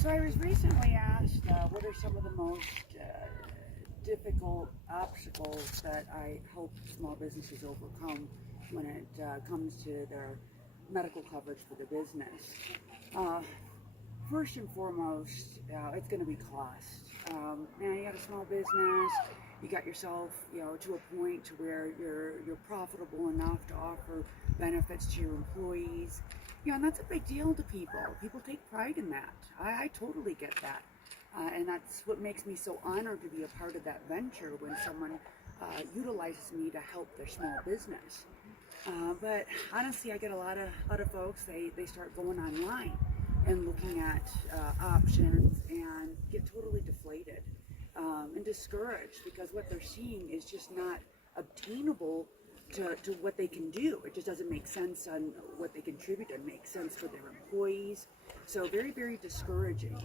So I was recently asked what are some of the most difficult obstacles that I help small businesses overcome when it comes to their medical coverage for their business. Uh, First and foremost, it's going to be cost. You got a small business, you got yourself, to a point to where you're profitable enough to offer benefits to your employees. And that's a big deal to people. People take pride in that. I totally get that. And that's what makes me so honored to be a part of that venture when someone utilizes me to help their small business. But honestly, I get a lot of folks, they start going online and looking at options and get totally deflated and discouraged because what they're seeing is just not obtainable to what they can do. It just doesn't make sense on what they contribute and make sense for their employees. So very, very discouraging.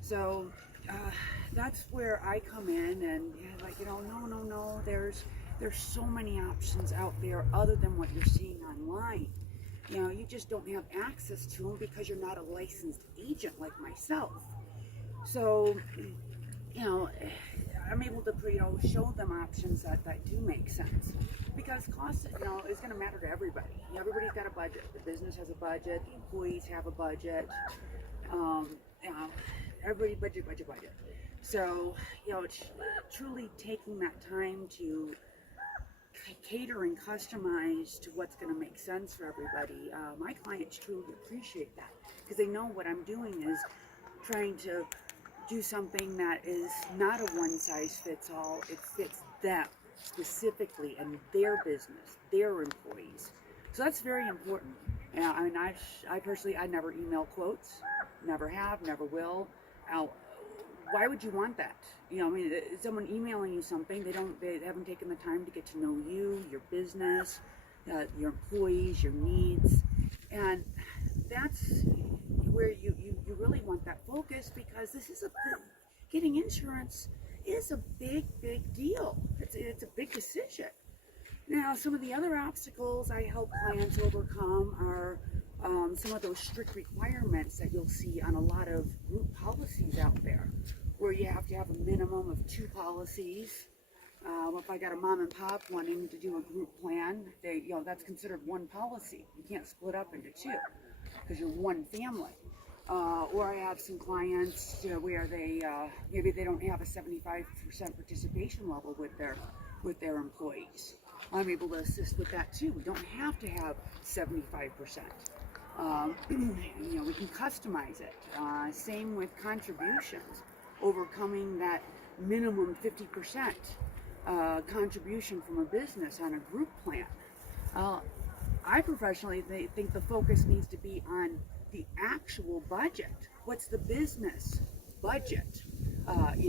So that's where I come in and no, there's so many options out there other than what you're seeing online. You just don't have access to them because you're not a licensed agent like myself. So, I'm able to, show them options that do make sense. Because cost, is going to matter to everybody. Everybody's got a budget. The business has a budget. The employees have a budget. Everybody budget. So, it's truly taking that time to cater and customize to what's going to make sense for everybody. My clients truly appreciate that because they know what I'm doing is trying to do something that is not a one-size-fits-all. It fits them specifically and their business, their employees. So that's very important. I personally, I never email quotes, never have, never will. Why would you want that? Someone emailing you something, they haven't taken the time to get to know you, your business, your employees, your needs, and that's where you really want that focus because this is getting insurance is a big deal. It's a big decision. Now, some of the other obstacles I help clients overcome are some of those strict requirements that you'll see on a lot of group policies out there, where you have to have a minimum of 2 policies. If I got a mom and pop wanting to do a group plan, that's considered one policy. You can't split up into 2 because you're one family. Or I have some clients where they maybe they don't have a 75% participation level with their employees. I'm able to assist with that too. We don't have to have 75%. We can customize it. Same with contributions, overcoming that minimum 50% contribution from a business on a group plan. I professionally think the focus needs to be on the actual budget. What's the business budget? And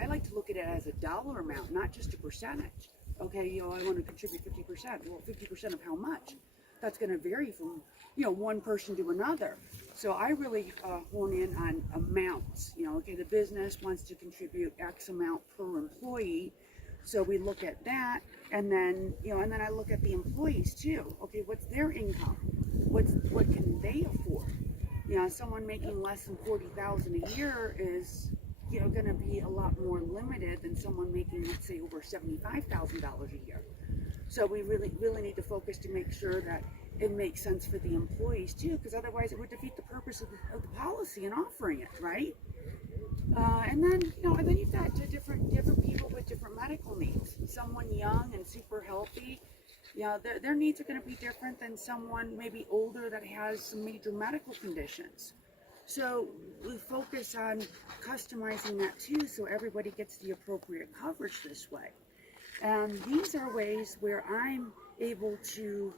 I like to look at it as a dollar amount, not just a percentage. Okay, I want to contribute 50%. Well, 50% of how much? That's going to vary from, one person to another. So I really hone in on amounts. The business wants to contribute X amount per employee. So we look at that, and then, and then I look at the employees too. Okay, what's their income? What can they afford? Someone making less than $40,000 a year is, going to be a lot more limited than someone making, let's say, over $75,000 a year. So we really need to focus to make sure that it makes sense for the employees too, because otherwise it would defeat the purpose of the policy and offering it, right? And then you've got different people with different medical needs. Someone young and super healthy, their needs are going to be different than someone maybe older that has some major medical conditions. So we focus on customizing that too, so everybody gets the appropriate coverage this way. And these are ways where I'm able to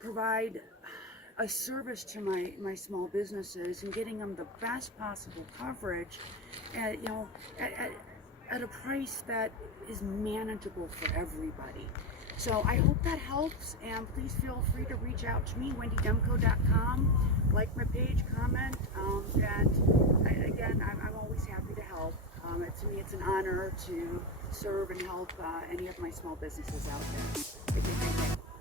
provide a service to my small businesses and getting them the best possible coverage at a price that is manageable for everybody. So I hope that helps, and please feel free to reach out to me, wendydemko.com, like my page, comment, and again, I'm always happy to help. To me, it's an honor to serve and help any of my small businesses out there. Thank you.